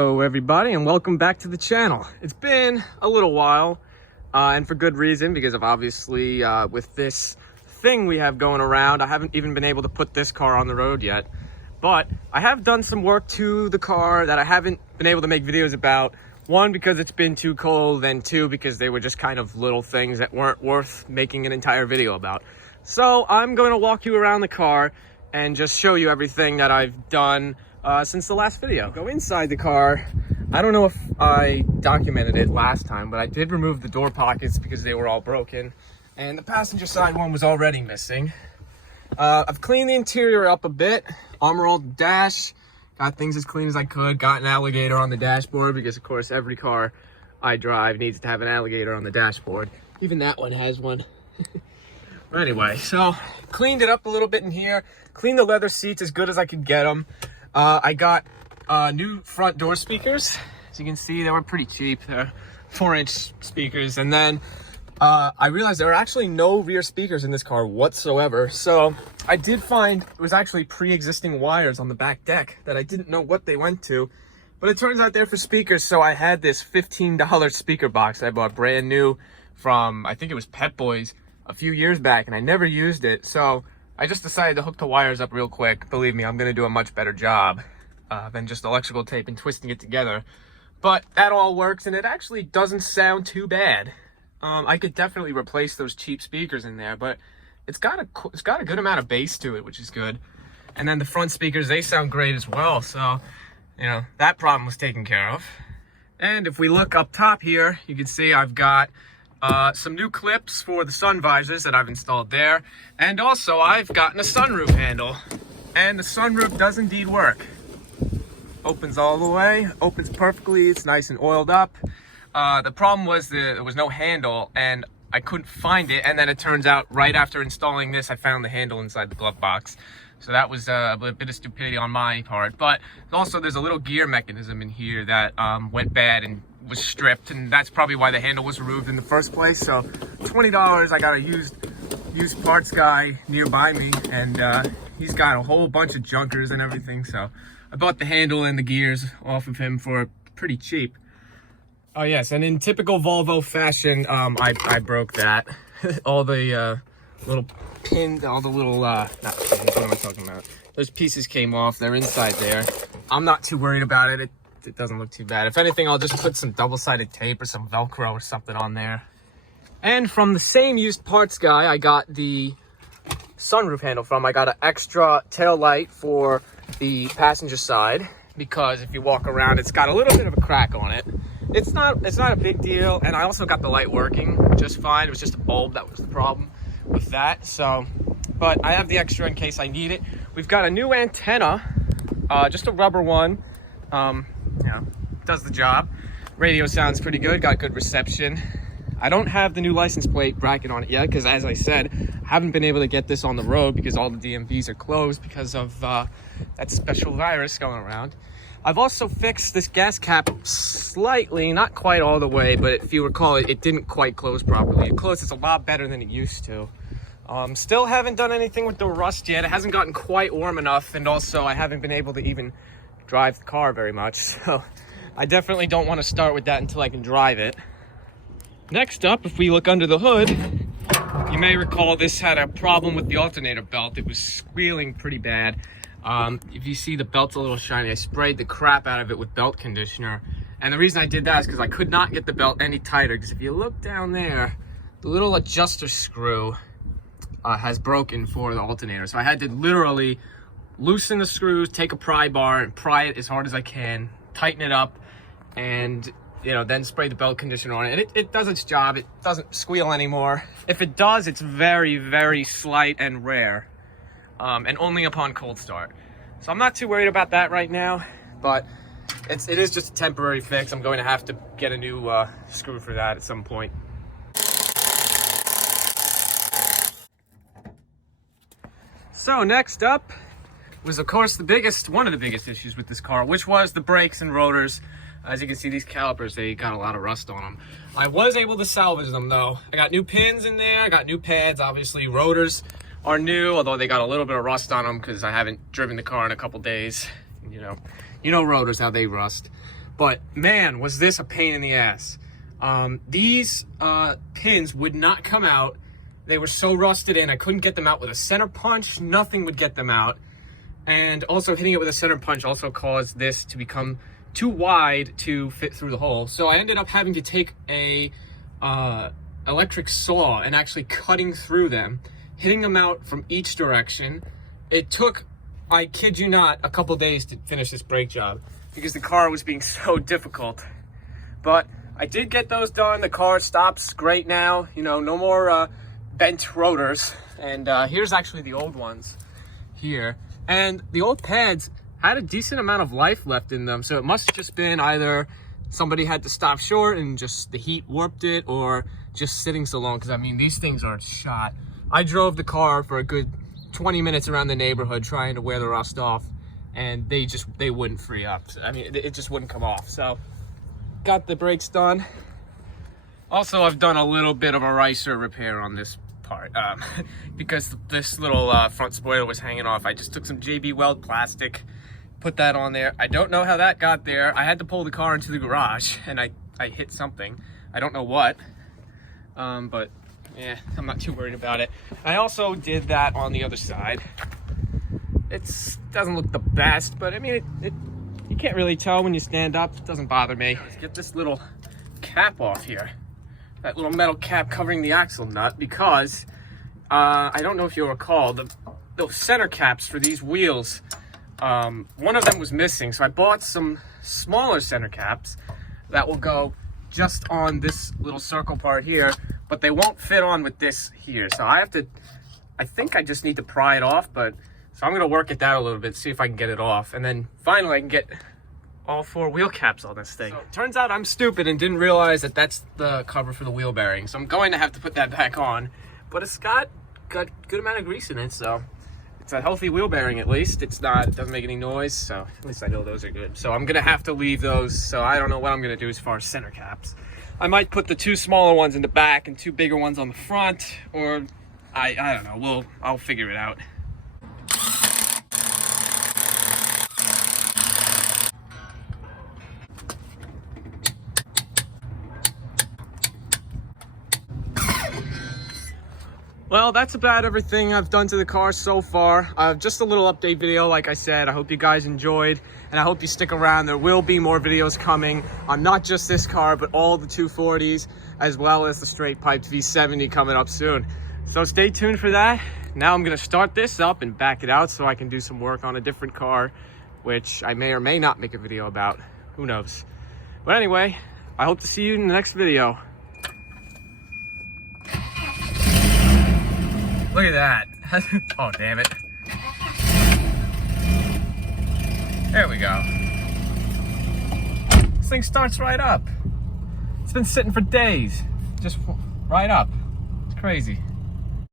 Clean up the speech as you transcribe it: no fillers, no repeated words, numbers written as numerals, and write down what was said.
Hello everybody, and welcome back to the channel. It's been a little while, and for good reason, because of obviously with this thing we have going around, I haven't even been able to put this car on the road yet. But I have done some work to the car that I haven't been able to make videos about. One, because it's been too cold, and two, because they were just kind of little things that weren't worth making an entire video about. So I'm going to walk you around the car and just show you everything that I've done since the last video. Go inside the car. I don't know if I documented it last time, but I did remove the door pockets because they were all broken, and the passenger side one was already missing. I've cleaned the interior up a bit, armor all the dash, got things as clean as I could, got an alligator on the dashboard because of course every car I drive needs to have an alligator on the dashboard. Even that one has one. Anyway, so cleaned it up a little bit in here, cleaned the leather seats as good as I could get them. I got new front door speakers. As you can see, they were pretty cheap. They're 4-inch speakers. And then I realized there are actually no rear speakers in this car whatsoever. So I did find it was actually pre-existing wires on the back deck that I didn't know what they went to. But it turns out they're for speakers. So I had this $15 speaker box that I bought brand new from, I think it was Pet Boys, a few years back, and I never used it. So I just decided to hook the wires up real quick. Believe me, I'm going to do a much better job than just electrical tape and twisting it together. But that all works, and it actually doesn't sound too bad. I could definitely replace those cheap speakers in there, but it's got a good amount of bass to it, which is good. And then the front speakers, they sound great as well. So, you know, that problem was taken care of. And if we look up top here, you can see I've got some new clips for the sun visors that I've installed there. And also I've gotten a sunroof handle, and the sunroof does indeed work. Opens all the way, opens perfectly, it's nice and oiled up. The problem was there was no handle and I couldn't find it, and then it turns out right after installing this I found the handle inside the glove box. So that was a bit of stupidity on my part. But also there's a little gear mechanism in here that went bad and was stripped, and that's probably why the handle was removed in the first place. So $20, I got a used parts guy nearby me, and he's got a whole bunch of junkers and everything. So I bought the handle and the gears off of him for pretty cheap. Oh yes, and in typical Volvo fashion, I broke that. All the little pins, all the little, not pins, what am I talking about? Those pieces came off, they're inside there. I'm not too worried about it. It doesn't look too bad. If anything, I'll just put some double-sided tape or some Velcro or something on there. And from the same used parts guy I got the sunroof handle from, I got an extra tail light for the passenger side, because if you walk around, it's got a little bit of a crack on it. It's not a big deal, and I also got the light working just fine. It was just a bulb that was the problem with that. So, but I have the extra in case I need it. We've got a new antenna, just a rubber one. You know, does the job. Radio sounds pretty good, got good reception. I don't have the new license plate bracket on it yet because, as I said, I haven't been able to get this on the road because all the DMVs are closed because of that special virus going around. I've also fixed this gas cap slightly, not quite all the way, but if you recall, it didn't quite close properly. It closes a lot better than it used to. Still haven't done anything with the rust yet. It hasn't gotten quite warm enough, and also I haven't been able to even drive the car very much, so I definitely don't want to start with that until I can drive it. Next up, if we look under the hood, you may recall this had a problem with the alternator belt. It was squealing pretty bad. If you see the belt's a little shiny, I sprayed the crap out of it with belt conditioner, and the reason I did that is because I could not get the belt any tighter, because if you look down there, the little adjuster screw has broken for the alternator, so I had to literally loosen the screws, take a pry bar and pry it as hard as I can, tighten it up, and you know, then spray the belt conditioner on it. And it does its job. It doesn't squeal anymore. If it does, it's very, very slight and rare, and only upon cold start. So I'm not too worried about that right now, but it is just a temporary fix. I'm going to have to get a new screw for that at some point. So next up was, of course, one of the biggest issues with this car, which was the brakes and rotors. As you can see, these calipers, they got a lot of rust on them. I was able to salvage them though. I got new pins in there, I got new pads, obviously. Rotors are new, although they got a little bit of rust on them because I haven't driven the car in a couple days. You know rotors, how they rust. But man, was this a pain in the ass. These pins would not come out. They were so rusted in, I couldn't get them out with a center punch. Nothing would get them out. And also hitting it with a center punch also caused this to become too wide to fit through the hole. So I ended up having to take a electric saw and actually cutting through them, hitting them out from each direction. It took, I kid you not, a couple days to finish this brake job because the car was being so difficult. But I did get those done. The car stops great now. You know, no more bent rotors. And here's actually the old ones here. And the old pads had a decent amount of life left in them. So it must have just been either somebody had to stop short and just the heat warped it, or just sitting so long. Because I mean, these things are shot. I drove the car for a good 20 minutes around the neighborhood trying to wear the rust off, and they wouldn't free up. I mean, it just wouldn't come off. So got the brakes done. Also, I've done a little bit of a ricer repair on this part because this little front spoiler was hanging off. I just took some JB Weld plastic, put that on there. I don't know how that got there. I had to pull the car into the garage and I hit something. I don't know what, but yeah, I'm not too worried about it. I also did that on the other side. It doesn't look the best, but I mean, you can't really tell when you stand up. It doesn't bother me. Let's get this little cap off here. That little metal cap covering the axle nut, because I don't know if you'll recall, those center caps for these wheels, one of them was missing. So I bought some smaller center caps that will go just on this little circle part here, but they won't fit on with this here. So I think I just need to pry it off, so I'm gonna work at that a little bit, see if I can get it off. And then finally I can get all 4 wheel caps on this thing. So, turns out I'm stupid and didn't realize that that's the cover for the wheel bearing. So I'm going to have to put that back on, but it's got good amount of grease in it. So it's a healthy wheel bearing at least. It doesn't make any noise. So at least I know those are good. So I'm gonna have to leave those. So I don't know what I'm gonna do as far as center caps. I might put the 2 smaller ones in the back and 2 bigger ones on the front, or I don't know. I'll figure it out. Well, that's about everything I've done to the car so far. Just a little update video, like I said. I hope you guys enjoyed, and I hope you stick around. There will be more videos coming on not just this car, but all the 240s, as well as the straight piped V70 coming up soon. So stay tuned for that. Now I'm gonna start this up and back it out so I can do some work on a different car, which I may or may not make a video about. Who knows? But anyway, I hope to see you in the next video. Look at that. Oh, damn it. There we go. This thing starts right up. It's been sitting for days. Just right up. It's crazy.